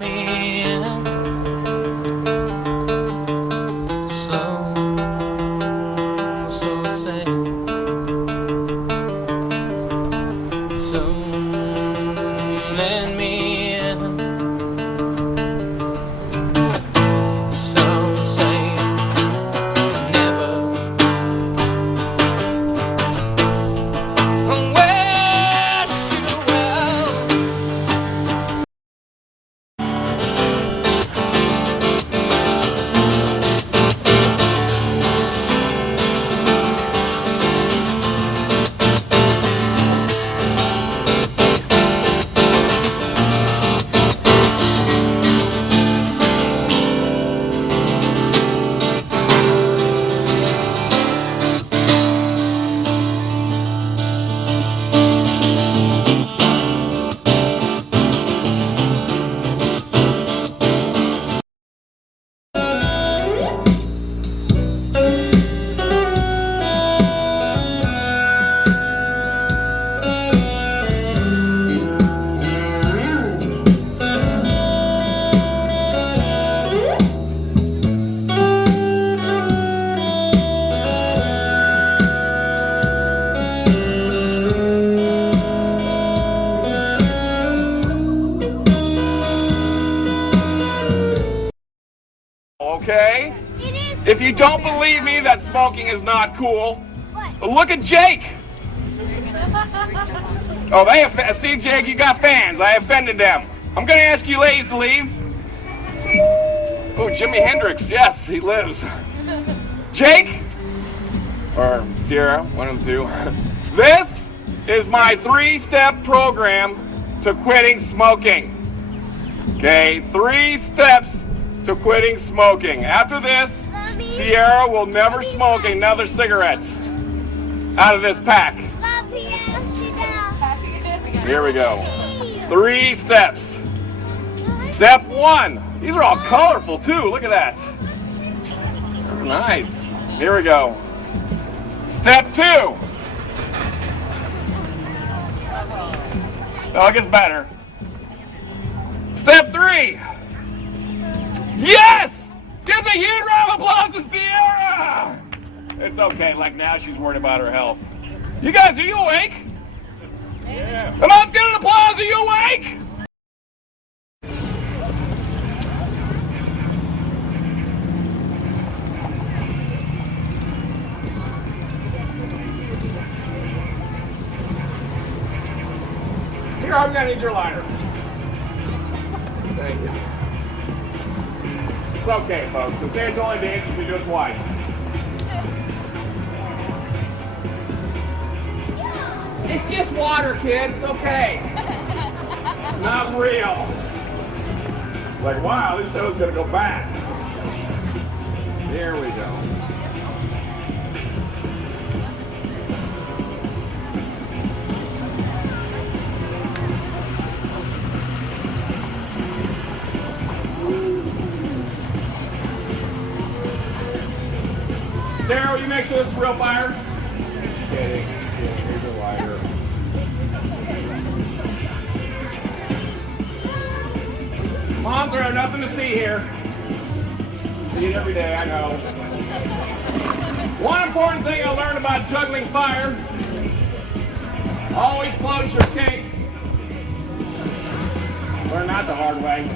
Slow, so say, so let me in. Some say never. Wish you well. Okay? If you don't believe me that smoking is not cool, look at Jake. Oh, they have, see, Jake, you got fans. I offended them. I'm going to ask you ladies to leave. Oh, Jimi Hendrix. Yes, he lives. Jake, or Sierra, one of the two. This is my 3-step program to quitting smoking. Okay, 3 steps to quitting smoking. After this, Sierra will never smoke another cigarette out of this pack. Here we go. 3 steps. Step 1. These are all colorful too. Look at that. Nice. Here we go. Step 2. Oh, it gets better. Step 3. Yes! Give a huge round of applause to Sierra! It's okay, like now she's worried about her health. You guys, are you awake? Yeah. Come on, let's get an applause. Are you awake? Sierra, I'm gonna need your lighter. Thank you. It's okay, folks. If it's only dangerous, we do it twice. It's just water, kid. It's okay. Not real. It's like, wow, this show's gonna go back. Here we go. Sarah, will you make sure this is real fire? Kidding. Here's a lighter. Moms are nothing to see here. See it every day, I know. One important thing I learned about juggling fire: always close your case. Learn that the hard way.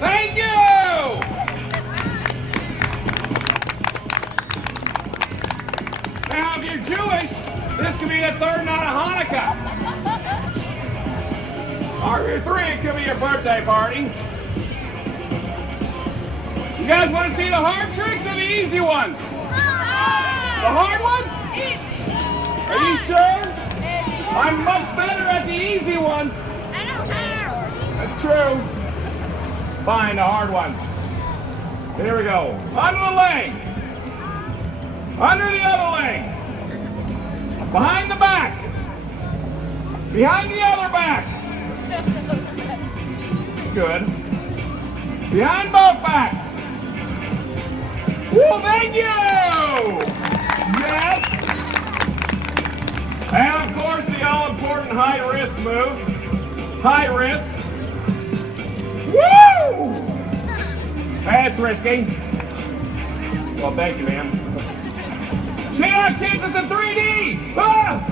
Thank you! Now, if you're Jewish, this could be the 3rd night of Hanukkah. Or if you're 3, it could be your birthday party. You guys want to see the hard tricks or the easy ones? The hard ones? Easy. Are you sure? I'm much better at the easy ones. I don't care. That's true. Fine, the hard one. Here we go. Under the leg. Under the other leg. Behind the back. Behind the other back. Good. Behind both backs. Well, thank you! Yes. high risk move. High risk. Woo! That's risky. Well, thank you, man. Cheetah Kids is in 3D! Ah!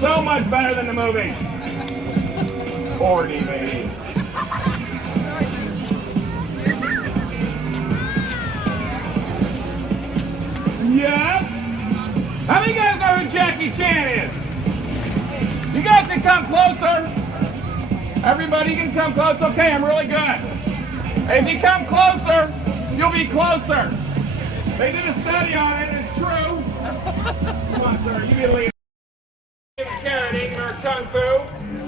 So much better than the movie. 4D, maybe. Yes? How many of you guys know who Jackie Chan is? You guys can come closer. Everybody can come close. Okay, I'm really good. If you come closer, you'll be closer. They did a study on it, it's true. Come on, sir, you be leading. Carroting or Kung Fu.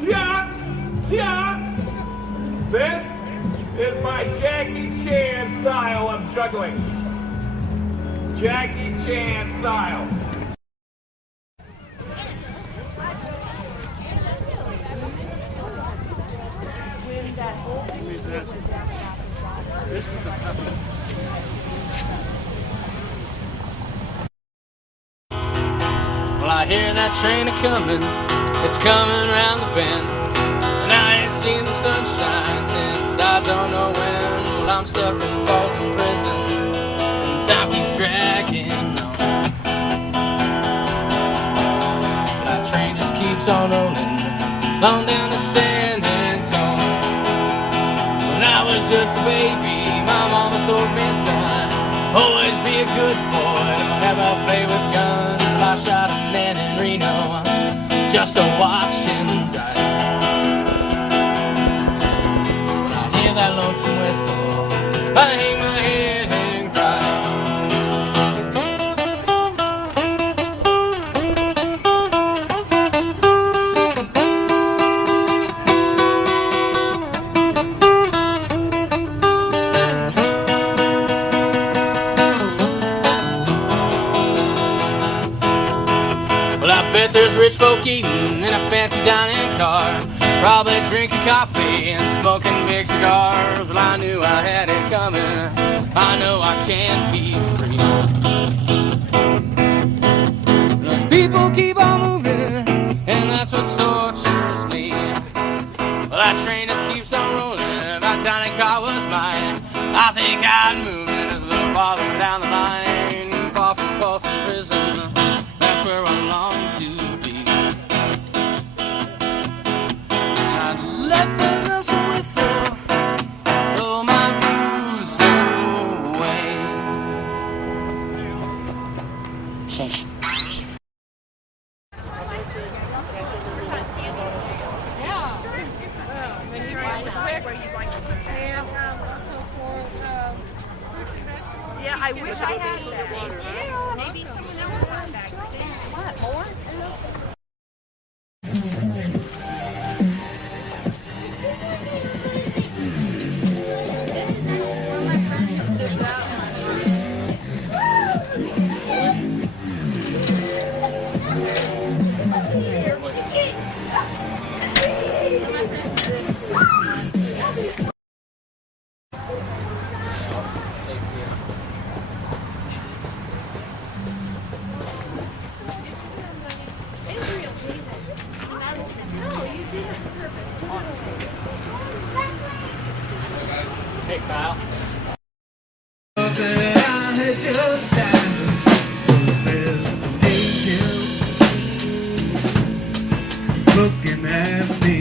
Yeah, yeah. This is my Jackie Chan style of juggling. Jackie Chan style. Well, I hear that train a-comin', it's coming round the bend, and I ain't seen the sunshine since I don't know when. Well, I'm stuck in Folsom Prison, and time keeps dragging on. That train just keeps on rolling, on down to San Antonio. When I was just a baby, my mama told me, son, always be a good boy, don't ever play with guns. I shot a man in Reno just to watch him die. When I hear that lonesome whistle, I hang my head and cry. Well, I bet there's rich folk eating in a fancy dining car, probably drinking coffee and smoking big cigars. Well, I knew I had it coming, I know I can't be free. Those people keep on moving, and that's what tortures me. Well, that train just keeps on rolling, if that dining car was mine, I think I'd move it a little farther down the line, far from Folsom Prison. That's where I long to be. I'd let the whistle whistle blow my blues away. Shush. Yeah, I wish I had that. Yeah, maybe someone else had that. What, more? Hey, Kyle. Looking at me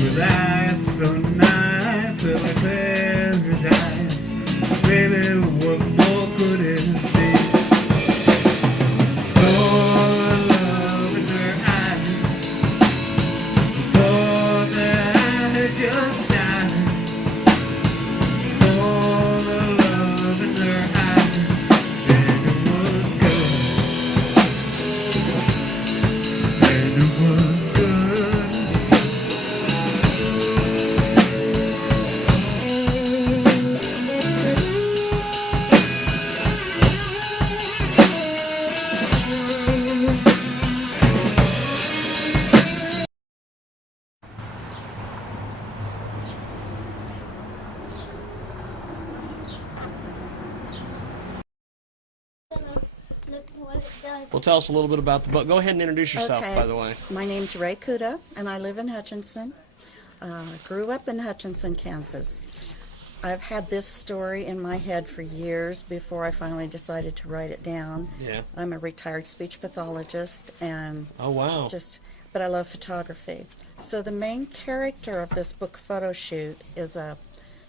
with eyes so nice, like paradise. Baby, what more could it be? Saw the love in her eyes, thought that I had just died. Saw the love in her eyes, and it was good. Well, tell us a little bit about the book. Go ahead and introduce yourself, Okay. by the way. My name's Ray Kuda, and I live in Hutchinson. Grew up in Hutchinson, Kansas. I've had this story in my head for years before I finally decided to write it down. Yeah. I'm a retired speech pathologist, and Oh, wow. but I love photography. So the main character of this book photo shoot is a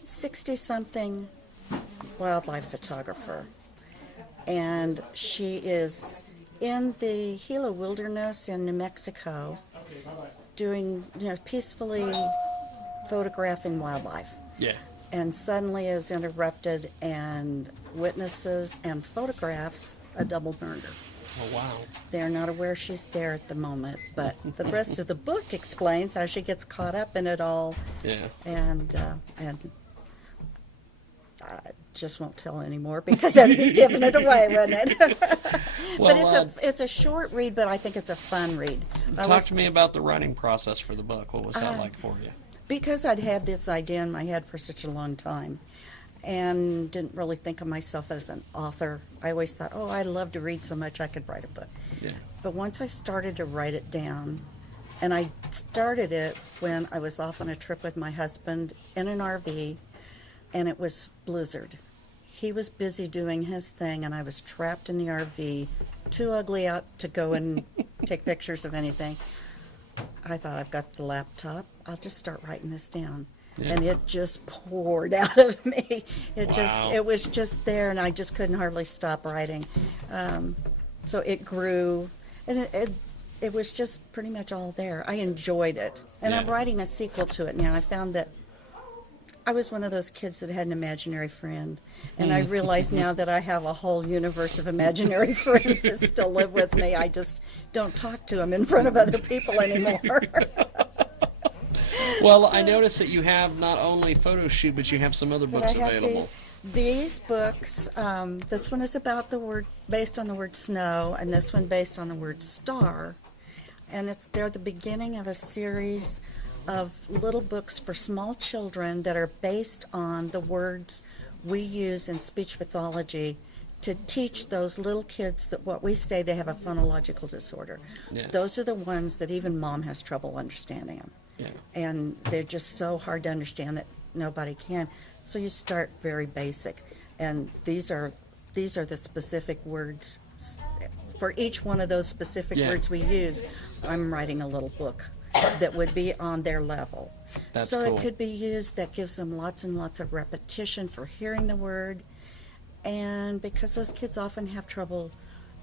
60-something wildlife photographer, and she is in the Gila Wilderness in New Mexico doing, peacefully photographing wildlife, Yeah. and suddenly is interrupted and witnesses and photographs a double murder. Oh, wow. They're not aware she's there at the moment, but the rest of the book explains how she gets caught up in it all, Yeah. and I just won't tell anymore because I'd be giving it away, wouldn't it? Well, But it's a short read, but I think it's a fun read. talk to me about the writing process for the book. What was that like for you? Because I'd had this idea in my head for such a long time and didn't really think of myself as an author. I always thought, oh, I love to read so much I could write a book. Yeah. But once I started to write it down, and I started it when I was off on a trip with my husband in an RV, and it was blizzard. He was busy doing his thing, and I was trapped in the RV, too ugly out to go and take pictures of anything. I thought, I've got the laptop, I'll just start writing this down. Yeah. And it just poured out of me. Wow. It was just there, and I just couldn't hardly stop writing. So it grew, and it was just pretty much all there. I enjoyed it. And I'm Yeah. writing a sequel to it now. I found that I was one of those kids that had an imaginary friend, and I realize now that I have a whole universe of imaginary friends that still live with me. I just don't talk to them in front of other people anymore. Well, I noticed that you have not only photo shoot, but you have some other But books I have available. these books. This one is about based on the word snow, and this one based on the word star. And they're the beginning of a series of little books for small children that are based on the words we use in speech pathology to teach those little kids that what we say they have a phonological disorder. Yeah. Those are the ones that even mom has trouble understanding them. Yeah. And they're just so hard to understand that nobody can. So you start very basic, and these are the specific words. For each one of those specific Yeah. words we use, I'm writing a little book that would be on their level. That's so cool. it could be used, that gives them lots and lots of repetition for hearing the word, and because those kids often have trouble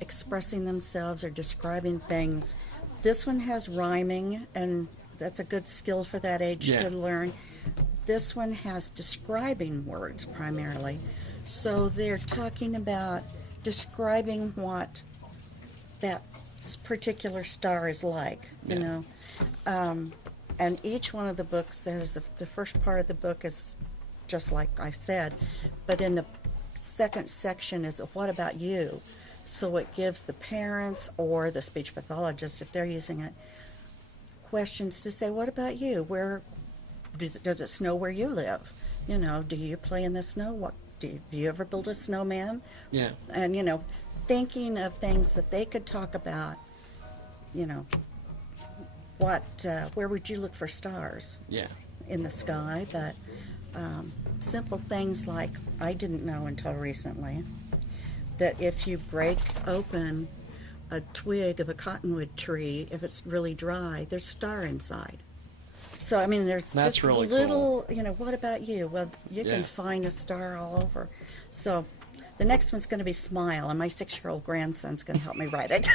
expressing themselves or describing things, this one has rhyming, and that's a good skill for that age Yeah. to learn. This one has describing words primarily. So they're talking about describing what that particular star is like, you Yeah. know. And each one of the books, the first part of the book is just like I said, but in the second section is what about you? So it gives the parents or the speech pathologist, if they're using it, questions to say, what about you? Where does it snow where you live? You know, do you play in the snow? What do you ever build a snowman? Yeah. And thinking of things that they could talk about. Where would you look for stars Yeah. in the sky? But simple things like, I didn't know until recently that if you break open a twig of a cottonwood tree, if it's really dry, there's a star inside. So, I mean, there's That's just really little, what about you? Well, you Yeah. can find a star all over. So, the next one's going to be Smile, and my 6-year-old grandson's going to help me write it.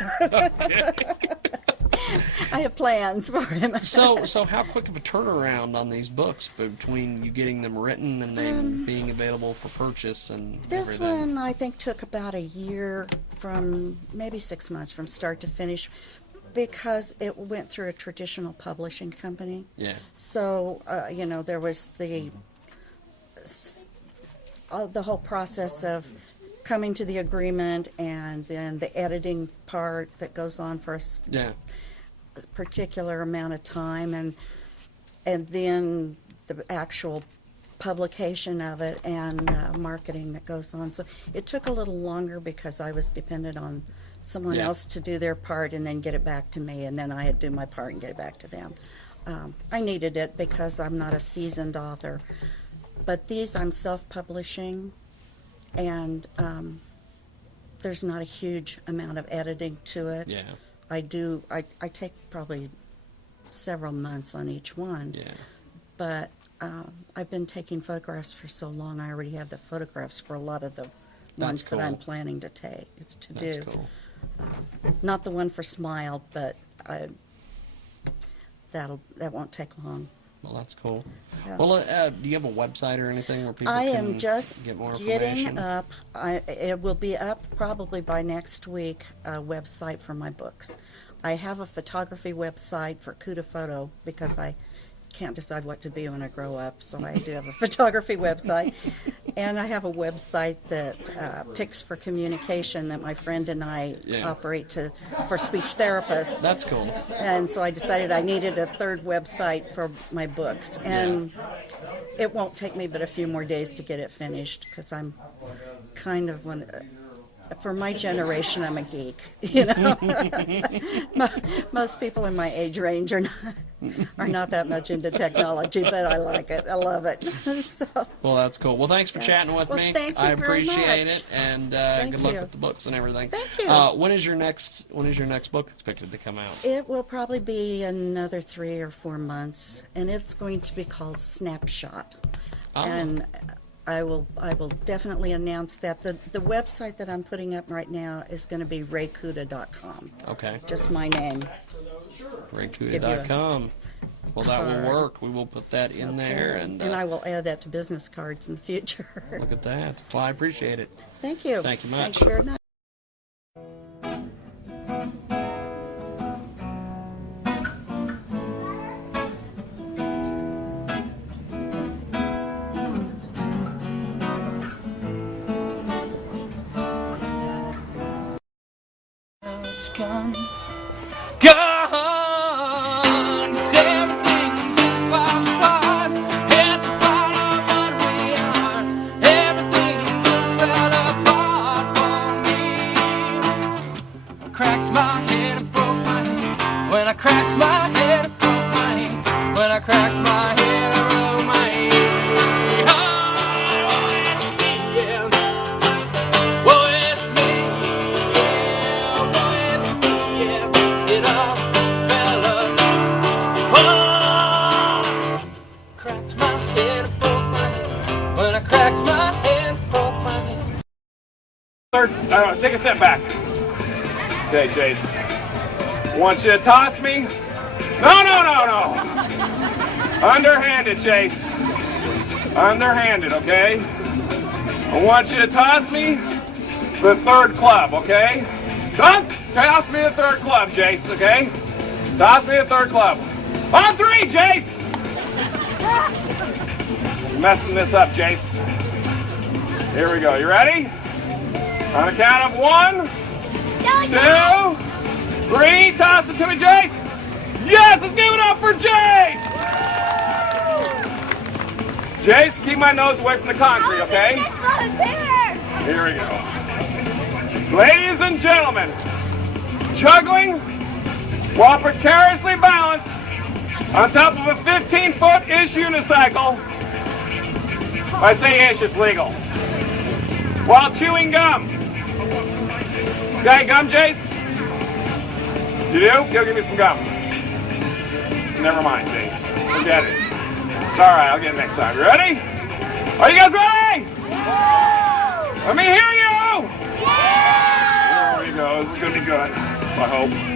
I have plans for him. So how quick of a turnaround on these books between you getting them written and then being available for purchase and This everything? one, I think, took about a year, from maybe 6 months from start to finish, because it went through a traditional publishing company. Yeah. So, there was the whole process of coming to the agreement, and then the editing part that goes on for Yeah. a particular amount of time, and then the actual publication of it and marketing that goes on. So it took a little longer because I was dependent on someone Yeah. else to do their part and then get it back to me, and then I had to do my part and get it back to them. I needed it because I'm not a seasoned author. But these I'm self-publishing, and there's not a huge amount of editing to it. Yeah. I take probably several months on each one. Yeah. But I've been taking photographs for so long, I already have the photographs for a lot of the ones that I'm cool. planning to take, to That's do. cool. Not the one for Smile, but that won't take long. Well, that's cool. Yeah. Well, do you have a website or anything where people I can am just get more getting information? up. It will be up probably by next week, a website for my books. I have a photography website for Cuda Photo because I can't decide what to be when I grow up, so I do have a photography website. And I have a website that picks for communication that my friend and I Yeah. operate for speech therapists. That's cool. And so I decided I needed a third website for my books. And it won't take me but a few more days to get it finished because I'm kind of for my generation, I'm a geek, you know. Most people in my age range are not that much into technology, but I like it. I love it. So, Well, that's cool. Well, thanks for chatting with Well, me. thank you I very appreciate much. it, and Thank good luck you. with the books and everything. Thank you. When is your next book expected to come out? it will probably be another 3 or 4 months, and it's going to be called Snapshot. Oh. And I will definitely announce that. The website that I'm putting up right now is going to be raycuda.com. Okay. Just my name. Raycuda.com. Well, that will card. work. We will put that in there, And and I will add that to business cards in the future. look at that. Well, I appreciate it. Thank you. Thank you much. Thank you very much. It's gone. Gone. 'Cause everything just falls apart. It's a part of what we are. Everything just fell apart for me. I cracked my head and broke my head. When I cracked my head and broke my head. When I cracked my head and broke my head. Oh, it's me, yeah. Oh, it's me, yeah. It all fell apart. Cracked my head and broke my head. When I cracked my head and broke my head. Take a step back. Okay, Chase. I want you to toss me. No. Underhanded, Chase. Underhanded, okay? I want you to toss me the third club, okay? Don't toss me the third club, Jace, okay? Toss me the third club. On 3, Jace! You're messing this up, Jace. Here we go. You ready? On the count of 1, 2, 3. Toss it to me, Jace. Yes, let's give it up for Jace. Jace, keep my nose away from the concrete, okay? Here we go. Ladies and gentlemen, juggling while precariously balanced on top of a 15-foot-ish unicycle. I say ish, it's legal. While chewing gum. Okay, gum, Jace? You do? Go give me some gum. Never mind, Jace. Forget it. It's all right, I'll get it next time. You ready? Are you guys ready? Let me hear you! There we go. This is going to be good, I hope.